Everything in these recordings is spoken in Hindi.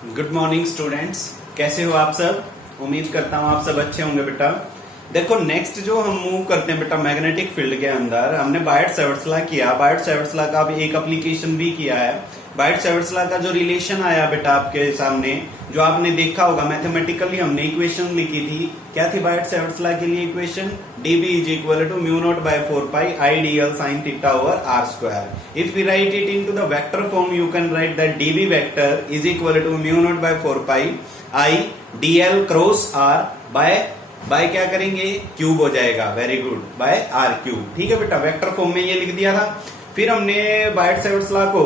गुड मॉर्निंग स्टूडेंट्स, कैसे हो आप सब। उम्मीद करता हूँ आप सब अच्छे होंगे बेटा। देखो नेक्स्ट जो हम मूव करते हैं बेटा मैग्नेटिक फील्ड के अंदर, हमने बायट-सैवर्ट्स लॉ किया। बायट-सैवर्ट्स लॉ का भी एक एप्लीकेशन भी किया है। बायट-सैवर्ट्स लॉ का जो रिलेशन आया बेटा आपके सामने, जो आपने देखा होगा मैथमेटिकली हमने इक्वेशन लिखी थी। क्या थी बायट-सैवर्ट्स लॉ के लिए equation? dB is equal to mu naught by 4 pi I dl sin theta over r square. If we write it into the vector form, you can write that dB vector is equal to mu naught by 4 pi I dl cross r by क्या करेंगे? क्यूब हो जाएगा। Very good, by r cube. ठीक है बेटा, वेक्टर फॉर्म में ये लिख दिया था। फिर हमने बायट-सैवर्ट्स लॉ को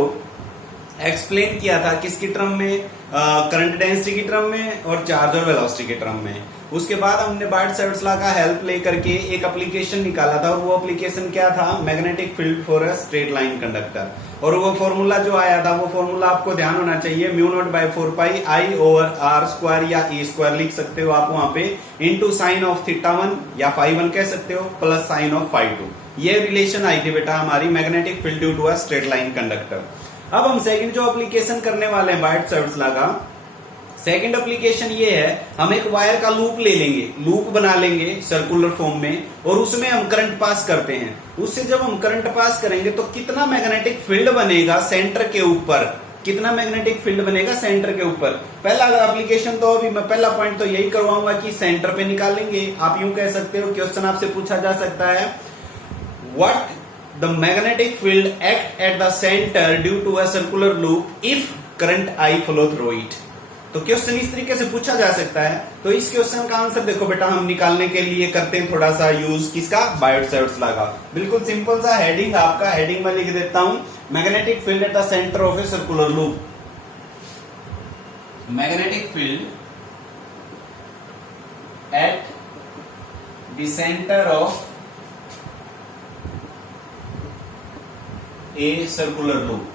एक्सप्लेन किया था किसकी टर्म में? करंट डेंसिटी की टर्म में और चार्ज और वेलोसिटी के टर्म में। उसके बाद हमने बायट-सैवर्ट्स लॉ का हेल्प लेकर के एक एप्लीकेशन निकाला था, और वो एप्लीकेशन क्या था? Magnetic field for a straight line conductor. और वो फॉर्मूला जो आया था, वो फॉर्मूला आपको ध्यान होना चाहिए, mu naught by 4 pi I over r square या ई स्क्वायर लिख सकते हो आप वहां पे, इंटू साइन ऑफ थीटा 1 या फाई 1 कह सकते हो, प्लस साइन ऑफ फाई 2। ये रिलेशन आई थी बेटा हमारी magnetic field due to a straight line conductor. अब हम सेकंड जो एप्लीकेशन करने वाले हैं बायट-सैवर्ट्स लॉ का, सेकंड एप्लीकेशन ये है, हम एक वायर का लूप ले लेंगे, लूप बना लेंगे सर्कुलर फॉर्म में, और उसमें हम करंट पास करते हैं। उससे जब हम करंट पास करेंगे तो कितना मैग्नेटिक फील्ड बनेगा सेंटर के ऊपर? कितना मैग्नेटिक फील्ड बनेगा सेंटर के ऊपर? पहला एप्लीकेशन तो अभी मैं पहला पॉइंट तो यही करवाऊंगा कि सेंटर पे निकालेंगे। आप यूं कह सकते हो, क्वेश्चन आपसे पूछा जा सकता है, what the magnetic field act at the center due to a circular loop if current I flow through it। तो क्वेश्चन इस तरीके से पूछा जा सकता है। तो इस क्वेश्चन का आंसर देखो बेटा, हम निकालने के लिए करते हैं थोड़ा सा यूज किसका? बायट-सैवर्ट्स लॉ का। बिल्कुल सिंपल सा हेडिंग, आपका हेडिंग में लिख देता हूं, magnetic field at the centre of a circular loop. Magnetic field at the centre of a circular loop.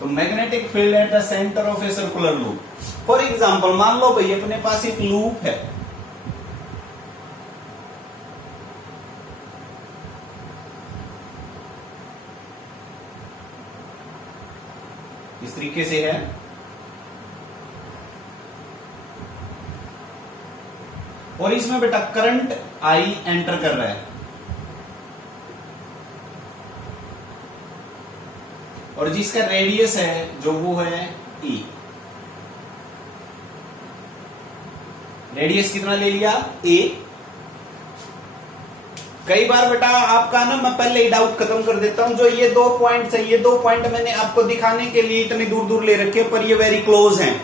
तो magnetic field at the centre of a circular loop. For example मान लो भाई अपने पास एक लूप है, इस तरीके से है, और इसमें बेटा करंट आई एंटर कर रहा है, और जिसका रेडियस है जो वो है E। रेडियस कितना ले लिया? A। कई बार बेटा आपका ना, मैं पहले ही डाउट खत्म कर देता हूं, जो ये दो पॉइंट्स है, ये दो पॉइंट मैंने आपको दिखाने के लिए इतनी दूर दूर ले रखे, पर ये वेरी क्लोज हैं।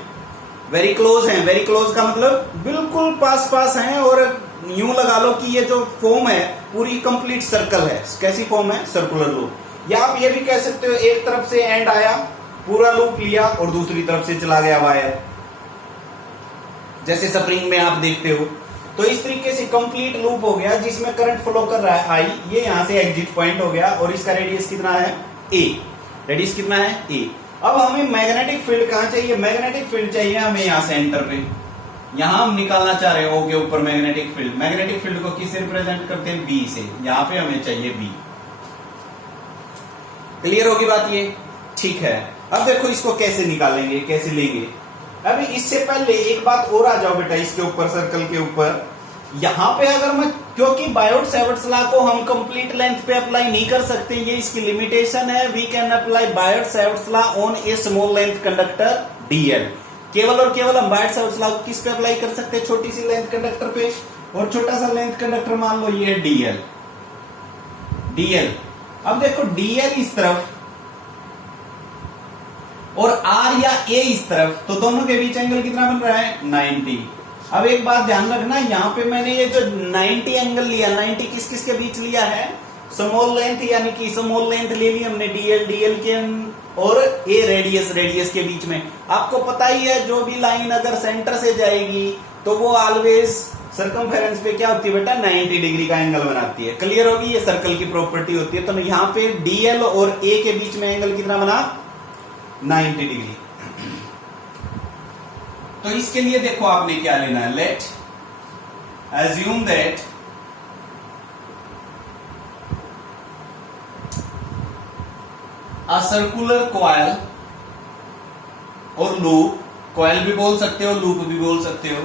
वेरी क्लोज हैं। वेरी क्लोज का मतलब बिल्कुल पास पास हैं, और यूं लगा लो कि ये जो फॉर्म है पूरी कंप्लीट सर्कल है। कैसी फॉर्म है? Circular loop. या आप ये भी कह सकते हो, एक तरफ से एंड आया, पूरा लूप लिया, और दूसरी तरफ से चला गया वायर, जैसे स्प्रिंग में आप देखते हो। तो इस तरीके से कंप्लीट लूप हो गया जिसमें करंट फ्लो कर रहा है आई। ये यहां से एग्जिट पॉइंट हो गया, और इसका रेडियस कितना है? ए। रेडियस कितना है? ए। अब हमें मैग्नेटिक फील्ड कहां चाहिए? मैग्नेटिक फील्ड चाहिए हमें यहां सेंटर पे। यहां हम निकालना चाह रहे हैं ओ के ऊपर मैग्नेटिक फील्ड। मैग्नेटिक फील्ड को किससे रिप्रेजेंट करते हैं? बी से। यहां पे हमें चाहिए बी। क्लियर होगी बात ये? ठीक है। अब देखो इसको कैसे निकालेंगे, कैसे लेंगे। अभी इससे पहले एक बात और आ जाओ बेटा इसके ऊपर, सर्कल के ऊपर। यहां पे अगर मैं, क्योंकि बायट-सैवर्ट्स लॉ को हम कंप्लीट लेंथ पे अप्लाई नहीं कर सकते, ये इसकी लिमिटेशन है। We can apply Biot Savart's law on a small length conductor dl. केवल और केवल हम बायट-सैवर्ट्स लॉ किस पे अप्लाई कर सकते हैं? छोटी सी लेंथ कंडक्टर पे। और छोटा सा लेंथ कंडक्टर मान लो ये है डीएल। डीएल, अब देखो डीएल इस तरफ और आर या ए इस तरफ, तो दोनों के बीच एंगल कितना बन रहा है? 90। अब एक बात ध्यान रखना, यहां पे मैंने ये जो 90 एंगल लिया, 90 किस किस के बीच लिया है? स्मॉल लेंथ, यानी कि स्मॉल लेंथ ले ली हमने डीएल, डीएल के और ए रेडियस, रेडियस के बीच में। आपको पता ही है जो भी लाइन अगर सेंटर से जाएगी तो वो ऑलवेज सर्कमफेरेंस पे क्या होती है बेटा? 90 डिग्री का एंगल बनाती है। क्लियर होगी? ये सर्कल की प्रॉपर्टी होती है। तो यहाँ पे डीएल और ए के बीच में एंगल कितना बना? 90 डिग्री। तो इसके लिए देखो आपने क्या लेना है, let assume that a circular coil और लूप, कॉइल भी बोल सकते हो, लूप भी बोल सकते हो,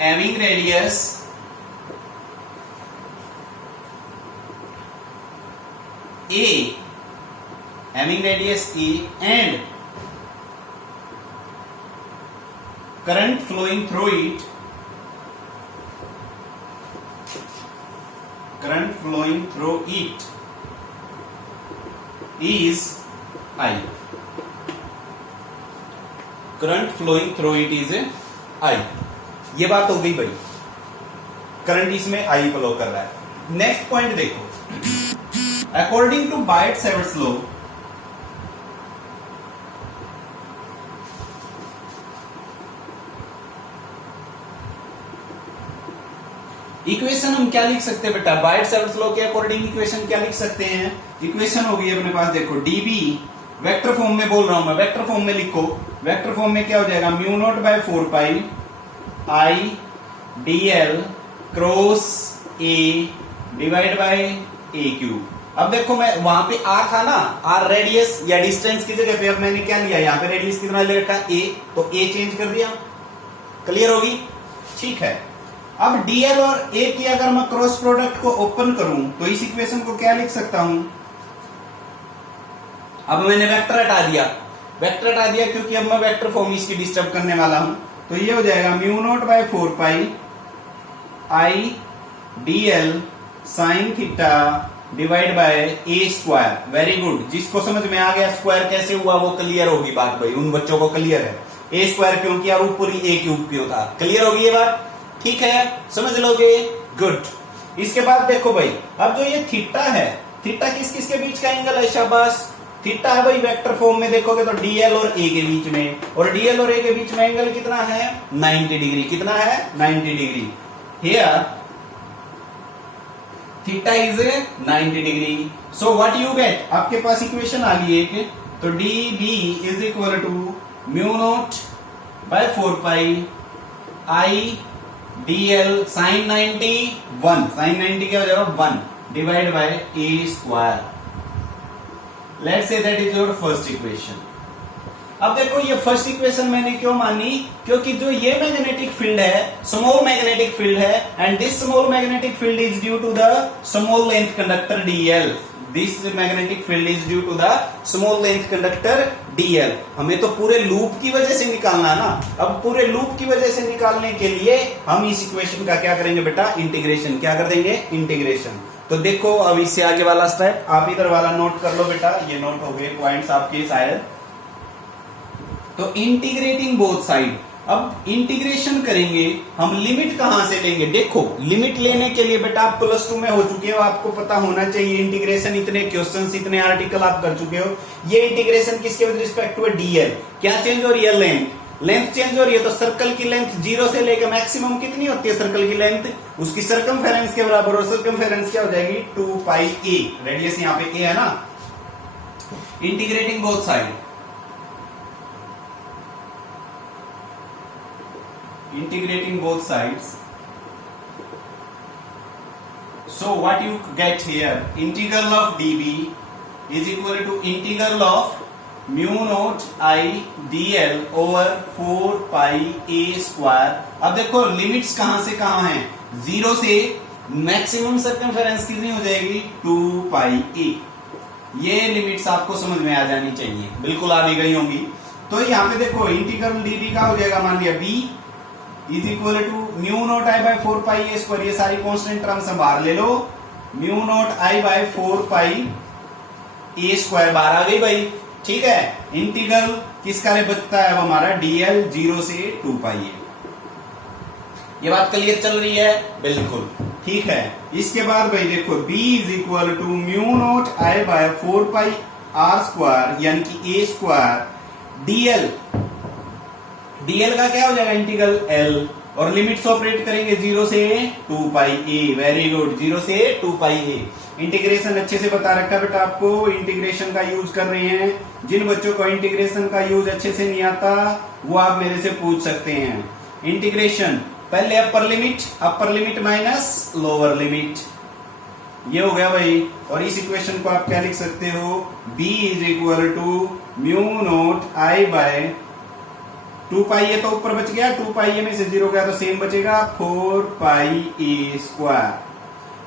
having radius A, having radius A and current flowing through it, is I. Current flowing through it is I. ये बात हो गई भाई, करंट इसमें I फ्लो कर रहा है। नेक्स्ट पॉइंट देखो, अकॉर्डिंग टू बायट-सैवर्ट्स लॉ, इक्वेशन हम क्या लिख सकते हैं बेटा? बायट-सैवर्ट्स लॉ के अकॉर्डिंग इक्वेशन क्या लिख सकते हैं? इक्वेशन होगी अपने पास, देखो dB, वेक्टर फॉर्म में बोल रहा हूं मैं, वेक्टर फॉर्म में लिखो। वेक्टर फॉर्म में क्या हो जाएगा? Mu naught by 4 pi I dl cross A divide by A cube. अब देखो, मैं वहां पे R था ना, R रेडियस या डिस्टेंस की जगह पे अब मैंने क्या लिया, यहाँ पे रेडियस कितना ले रखा? A, तो A चेंज कर दिया। क्लियर होगी? ठीक है। अब dl और A की अगर मैं क्रॉस प्रोडक्ट को ओपन करूं तो इस इक्वेशन को क्या लिख सकता हूं? अब मैंने वेक्टर हटा दिया, क्योंकि अब मैं वेक्टर फॉर्म इसकी डिस्टर्ब करने वाला हूं। तो ये हो जाएगा mu naught by 4 pi I dl sine theta divide by A square. Very good, जिसको समझ में आ गया स्क्वायर कैसे हुआ वो क्लियर होगी बात भाई, उन बच्चों को क्लियर है। A स्क्वायर क्यों किया? ऊपर ही A क्यूब क्यों था? क्लियर होगी ये बात? ठीक है, समझ लोगे? गुड। इसके बाद देखो भाई, अब जो ये थीटा है, थीटा किस किस के बीच का एंगल है? शाबाश, थीटा है भाई वेक्टर फॉर्म में देखोगे तो dl और A के बीच में, और dl और A के बीच में एंगल कितना है? 90 डिग्री। कितना है? 90 degree. Here theta is 90 degree. So what you get? आपके पास इक्वेशन आ गई एक, तो dB is equal to mu naught by 4 pi I dl sine 90 1, sine 90 क्या हो जाएगा? 1 divide by A square. Let's say that is your first equation. अब देखो, ये फर्स्ट इक्वेशन मैंने क्यों मानी? क्योंकि जो ये मैग्नेटिक फील्ड है, स्मॉल मैग्नेटिक फील्ड है, and this small magnetic field is due to the small length conductor dl। This magnetic field is due to the small length conductor dl। हमें तो पूरे लूप की वजह से निकालना है ना। अब पूरे लूप की वजह से निकालने के लिए हम इस इक्वेशन का क्या करेंगे बेटा? इंटीग्रेशन। क्या कर देंगे? इंटीग्रेशन। तो देखो, अब इससे आगे वाला स्टेप आप इधर वाला नोट कर लो बेटा, ये नोट हो गए पॉइंट्स आपके शायद। तो इंटीग्रेटिंग बोथ साइड, अब इंटीग्रेशन करेंगे हम। लिमिट कहां से लेंगे? देखो, लिमिट लेने के लिए बेटा आप +2 में हो चुके हो, आपको पता होना चाहिए इंटीग्रेशन। इतने क्वेश्चंस, इतने आर्टिकल आप कर चुके हो। ये इंटीग्रेशन किसके विद रिस्पेक्ट टू dl, क्या चेंज हो रही है? लेंथ चेंज हो रही है। तो सर्कल की लेंथ 0 से लेकर मैक्सिमम कितनी होती है सर्कल की लेंथ? उसकी सरकमफेरेंस के बराबर, और सरकमफेरेंस क्या हो जाएगी? 2 पाई A। रेडियस यहाँ पे A है ना। Integrating both side, integrating both sides. So what you get here? Integral of dB is equal to integral of mu naught I dl over 4 pi A square. अब देखो, लिमिट्स कहां से कहां हैं? 0 से मैक्सिमम सर्कमफेरेंस कितनी हो जाएगी? 2 पाई A। ये लिमिट्स आपको समझ में आ जानी चाहिए, बिल्कुल आ भी गई होंगी। तो यहाँ पे देखो, इंटीग्रल dB का हो जाएगा, मान लिया B is equal to mu naught I by 4 pi A square. ये सारी कॉन्स्टेंट टर्म्स बाहर ले लो। Mu naught I by 4 pi A square बाहर आ गई भाई। ठीक है, इंटीग्रल किसका बचता है? अब हमारा dl 0 से 2 पाई A। ये बात क्लियर चल रही है? बिल्कुल ठीक है। इसके बाद भाई देखो, b is equal to mu naught I by 4 pi R square, यानी कि A स्क्वायर dl का क्या हो जाएगा? इंटीग्रल L, और लिमिट्स ऑपरेट करेंगे 0 से 2 पाई A। वेरी गुड, 0 से 2 पाई A। इंटीग्रेशन अच्छे से बता रखा है बेटा आपको, इंटीग्रेशन का यूज कर रहे हैं। जिन बच्चों को इंटीग्रेशन का यूज अच्छे से नहीं आता वो आप मेरे से पूछ सकते हैं। इंटीग्रेशन, पहले upper limit minus lower limit, ये हो गया भाई। और इस इक्वेशन को आप क्या लिख सकते हो, B is equal to mu naught I by 2 pi, ये तो ऊपर बच गया, 2 पाई में से 0 गया तो सेम बचेगा 4 पाई ए स्क्वायर,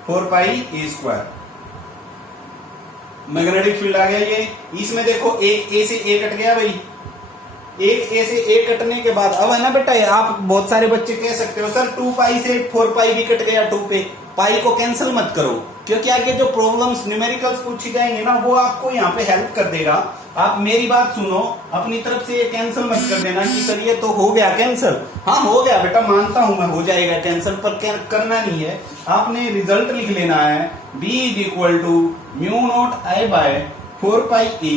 4 पाई ए स्क्वायर। मैग्नेटिक फील्ड आ गया ये। इसमें देखो एक ए से ए कट गया भाई, एक ए से ए कटने के बाद अब है ना बेटा, आप बहुत सारे बच्चे कह सकते हो सर 2 पाई से 4 पाई भी कट गया 2 पे, पाई को कैंसिल मत करो, क्योंकि आगे जो प्रॉब्लम्स न्यूमेरिकल्स पूछी जाएंगे ना वो आपको यहाँ पे हेल्प कर देगा। आप मेरी बात सुनो, अपनी तरफ से ये कैंसिल मत कर देना कि सर ये तो हो गया कैंसिल। हाँ हो गया बेटा, मानता हूं मैं हो जाएगा कैंसिल, पर करना नहीं है, आपने रिजल्ट लिख लेना है B is equal to mu naught I by 4 pi A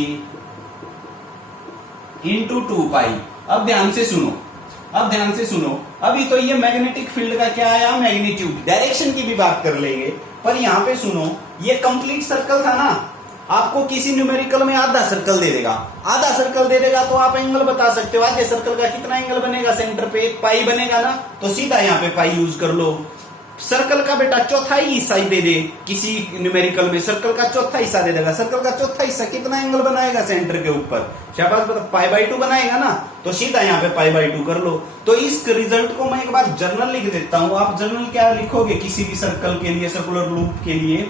into 2 pi. अब ध्यान से सुनो, अभी तो ये मैग्नेटिक फील्ड का क्या आया, मैग्नीट्यूड, डायरेक्शन की भी बात कर लेंगे, पर यहाँ पे सुनो, ये कंप्लीट सर्कल था ना, आपको किसी न्यूमेरिकल में आधा सर्कल दे देगा तो आप एंगल बता सकते हो, आधे सर्कल का कितना एंगल बनेगा, सेंटर पे पाई बनेगा ना, तो सीधा यहाँ पे पाई यूज कर लो। सर्कल का बेटा चौथाई हिस्सा ही दे दे, किसी न्यूमेरिकल में सर्कल का चौथा हिस्सा दे देगा, सर्कल का चौथा हिस्सा कितना एंगल बनाएगा सेंटर के ऊपर, शाबाश बता, पाई बाई 2 बनाएगा ना, तो सीधा यहाँ पे पाई बाई 2 कर लो। तो इस रिजल्ट को मैं एक बार जर्नल लिख देता हूं, आप जर्नल क्या लिखोगे किसी भी सर्कल के लिए, सर्कुलर लूप के लिए,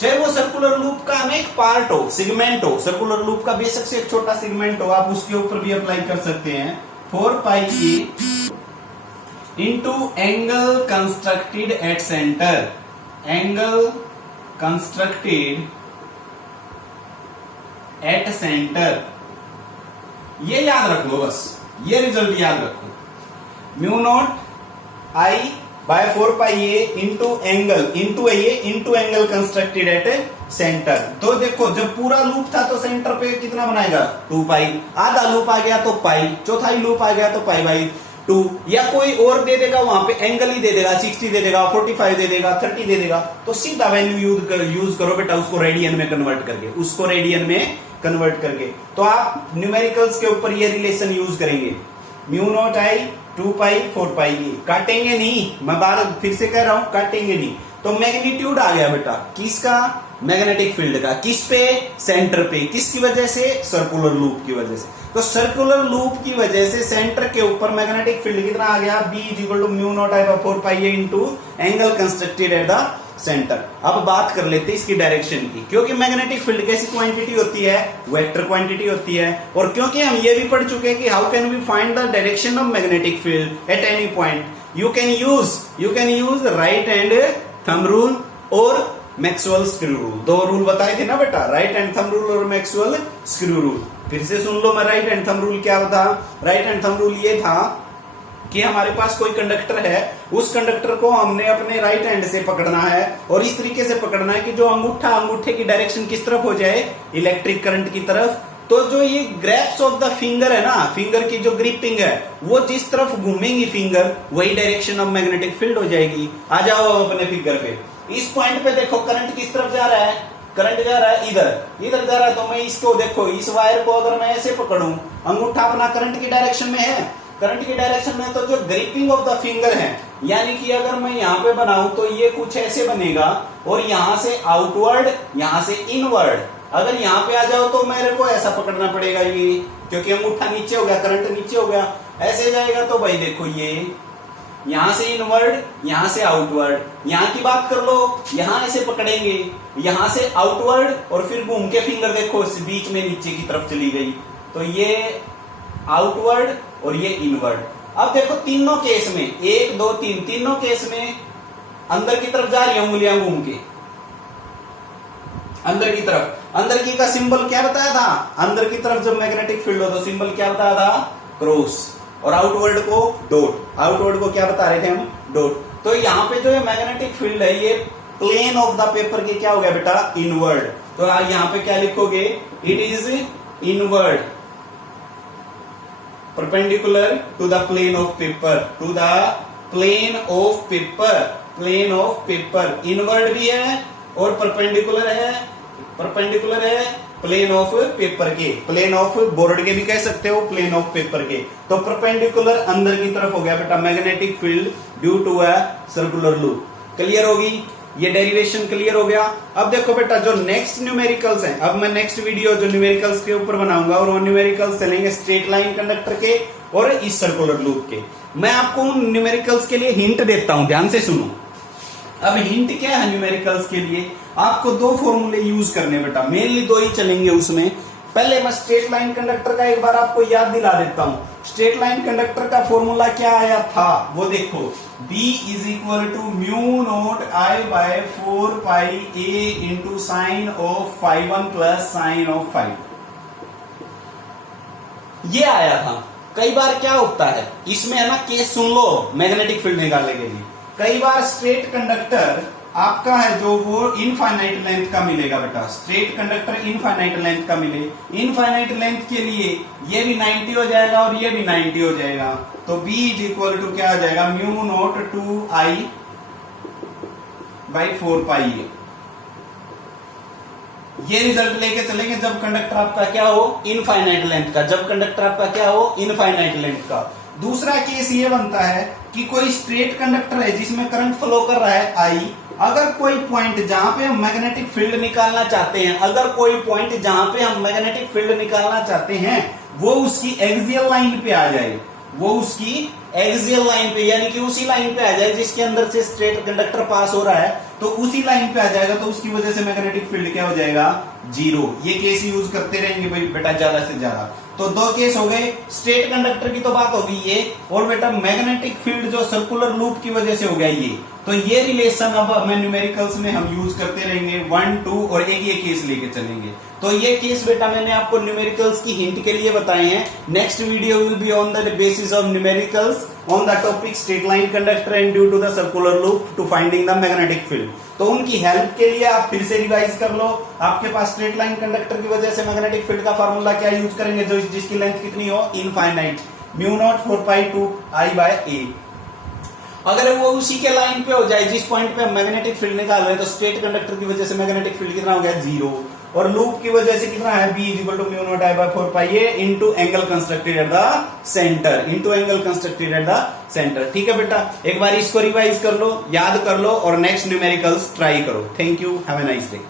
चाहे वो सर्कुलर लूप का हमें एक पार्ट हो, सेगमेंट हो, सर्कुलर लूप का बेशक से एक छोटा सेगमेंट हो, आप उसके ऊपर भी अप्लाई कर सकते हैं, 4 pi A into angle constructed at centre, angle constructed at centre, ये याद रख लो बस, ये रिजल्ट याद रखो, mu naught I by 4 pi A into angle constructed at centre. तो देखो जब पूरा लूप था तो सेंटर पे कितना बनाएगा 2 पाई, आधा लूप आ गया तो पाई, चौथाई लूप आ गया तो पाई बाई 2, या कोई और दे देगा वहां पे एंगल ही दे देगा, 60 दे देगा, 45 दे देगा, 30 दे देगा, तो सीधा वैल्यू यूज करो बेटा, उसको रेडियन में कन्वर्ट करके, तो आप न्यूमेरिकल्स के ऊपर ये रिलेशन यूज करेंगे, म्यू नॉट आई 2 पाई 4 पाई ए, काटेंगे नहीं, मैं बार फिर से कह रहा हूं काटेंगे नहीं। तो मैग्नीट्यूड आ गया बेटा किसका, मैग्नेटिक फील्ड का, किस पे, सेंटर पे, किसकी वजह से, सर्कुलर लूप की वजह से। तो सर्कुलर लूप की वजह से सेंटर के ऊपर मैग्नेटिक फील्ड कितना आ गया, B is equal to mu naught I by 4 pi A into angle constructed at the centre. अब बात कर लेते हैं इसकी डायरेक्शन की, क्योंकि मैग्नेटिक फील्ड कैसी क्वांटिटी होती है, वेक्टर क्वांटिटी होती है, और क्योंकि हम ये भी पढ़ चुके हैं कि how can we find the direction of magnetic field at any point, you can use right hand thumb rule और मैक्सवेल स्क्रू रूल, 2 रूल बताए थे ना बेटा, राइट हैंड थंब रूल और मैक्सवेल स्क्रू रूल। फिर से सुन लो, मैं राइट हैंड थंब रूल क्या था, राइट हैंड थंब रूल ये था कि हमारे पास कोई कंडक्टर है, उस कंडक्टर को हमने अपने राइट हैंड से पकड़ना है, और इस तरीके से पकड़ना है कि जो अंगूठे की डायरेक्शन किस तरफ हो जाए, इलेक्ट्रिक करंट की तरफ। तो जो ये ग्रैप्स ऑफ द फिंगर है ना, फिंगर की जो ग्रिपिंग है, वो जिस तरफ घूमेंगी फिंगर, वही डायरेक्शन ऑफ मैग्नेटिक फील्ड हो जाएगी। आ जाओ अब अपने फिगर पे, इस पॉइंट पे देखो करंट किस तरफ जा रहा है, करंट जा रहा है इधर जा रहा है, तो मैं इसको देखो, इस वायर को अगर मैं ऐसे पकड़ूं, अंगूठा अपना करंट की डायरेक्शन में है, करंट की डायरेक्शन में, तो जो ग्रिपिंग ऑफ द फिंगर है, यानी कि अगर मैं यहाँ पे बनाऊं तो ये कुछ ऐसे बनेगा, और यहां से आउटवर्ड, यहां से इनवर्ड। अगर यहाँ पे आ जाओ तो मेरे को ऐसा पकड़ना पड़ेगा ये, क्योंकि अंगूठा नीचे हो गया, करंट नीचे हो गया, ऐसे जाएगा तो भाई देखो ये यहां से इनवर्ड, यहां से आउटवर्ड, यहां की बात कर लो, यहां ऐसे पकड़ेंगे, यहां से आउटवर्ड, और फिर घूम के फिंगर देखो बीच में नीचे की तरफ चली गई, तो ये आउटवर्ड और ये इनवर्ड। अब देखो तीनों केस में, 1 2 3, तीनों केस में अंदर की तरफ जा रही है उंगलियां घूम के, अंदर की तरफ। अंदर की का सिंबल क्या बताया था, अंदर की तरफ जब मैग्नेटिक फील्ड हो तो सिंबल क्या बताया था, क्रॉस, और आउटवर्ड को डॉट। आउटवर्ड को क्या बता रहे थे हम, डॉट। तो यहाँ पे जो मैग्नेटिक फील्ड है ये प्लेन ऑफ द पेपर के क्या हो गया बेटा, इनवर्ड। तो यहाँ पे क्या लिखोगे, it is inward perpendicular to the plane of paper, to the plane of paper, plane of paper. Inward भी है और परपेंडिकुलर है, परपेंडिकुलर है प्लेन ऑफ पेपर के, प्लेन ऑफ बोर्ड के भी कह सकते हो, प्लेन ऑफ पेपर के। तो परपेंडिकुलर अंदर की तरफ हो गया बेटा magnetic field due to a circular loop. Clear होगी। ये डेरिवेशन क्लियर हो गया। अब देखो बेटा जो नेक्स्ट न्यूमेरिकल्स हैं, अब मैं नेक्स्ट वीडियो जो न्यूमेरिकल्स के ऊपर बनाऊंगा और वो न्यूमेरिकल्स चलेंगे स्ट्रेट लाइन कंडक्टर के और इस सर्कुलर लूप के। मैं आपको उन न्यूमेरिकल्स के लिए हिंट देता हूं, ध्यान से सुनो। अब हिंट क्या है न्यूमेरिकल्स के लिए, आपको दो फॉर्मूले यूज करने बेटा, मेनली दो ही चलेंगे उसमें। पहले मैं स्ट्रेट लाइन कंडक्टर का एक बार आपको याद दिला देता हूं। स्ट्रेट लाइन कंडक्टर का फॉर्मूला क्या आया था वो देखो, B is equal to mu naught I by 4 pi A into sine of five 1 plus sine of 5, ये आया था। कई बार क्या होता है इसमें है ना, केस सुन लो मैग्नेटिक फील्ड निकालने के लिए। कई बार स्ट्रेट कंडक्टर आपका है जो वो इनफाइनाइट लेंथ का मिलेगा बेटा, स्ट्रेट कंडक्टर इनफाइनाइट लेंथ का मिले। इनफाइनाइट लेंथ के लिए ये भी 90 हो जाएगा और ये भी 90 हो जाएगा, तो B इज इक्वल टू क्या आ जाएगा, म्यू नोट 2I बाई 4 पाई। ये रिजल्ट लेके चलेंगे जब कंडक्टर आपका क्या हो, इनफाइनाइट लेंथ का, जब कंडक्टर आपका क्या हो, इनफाइनाइट लेंथ का। दूसरा केस ये बनता है कि कोई स्ट्रेट कंडक्टर है जिसमें करंट फ्लो कर रहा है I, अगर कोई पॉइंट जहां पे हम मैग्नेटिक फील्ड निकालना चाहते हैं, अगर कोई पॉइंट जहां पे हम मैग्नेटिक फील्ड निकालना चाहते हैं वो उसकी एक्सियल लाइन पे आ जाए, वो उसकी एक्सियल लाइन पे यानी कि उसी लाइन पे आ जाए जिसके अंदर से स्ट्रेट कंडक्टर पास हो रहा है, तो उसी लाइन पे आ जाएगा, तो उसकी वजह से मैग्नेटिक फील्ड क्या हो जाएगा, जीरो। ये केस यूज करते रहेंगे भाई बेटा ज्यादा से ज्यादा। तो दो केस हो गए, स्ट्रेट कंडक्टर की तो बात होगी ये, और बेटा मैग्नेटिक फील्ड जो सर्कुलर लूप की वजह से हो गया ये। तो ये रिलेशन अब हमें न्यूमेरिकल्स में हम यूज करते रहेंगे, 1 2 और एक ये केस लेके चलेंगे। तो ये केस बेटा मैंने आपको न्यूमेरिकल्स की हिंट के लिए बताए हैं। Next video will be on the basis of numericals on the topic straight line conductor and due to the circular loop to finding the magnetic field. तो उनकी हेल्प के लिए आप फिर से रिवाइज कर लो। आपके पास स्ट्रेट लाइन कंडक्टर की वजह से मैग्नेटिक फील्ड का फार्मूला क्या यूज करेंगे, जो जिसकी लेंथ कितनी हो, infinite, mu naught 4 pi 2 I by A। अगर वो उसी के लाइन पे हो जाए जिस पॉइंट पे हम मैग्नेटिक फील्ड निकाल रहे हैं, तो स्ट्रेट कंडक्टर की वजह से मैग्नेटिक फील्ड कितना हो गया, जीरो, और लूप की वजह से कितना है, B is equal to mu naught I by 4 pi A into angle constructed at the centre, into angle constructed at the centre. ठीक है बेटा, एक बार इसको रिवाइज कर लो, याद कर लो और नेक्स्ट न्यूमेरिकल्स ट्राई करो। Thank you, have a nice day.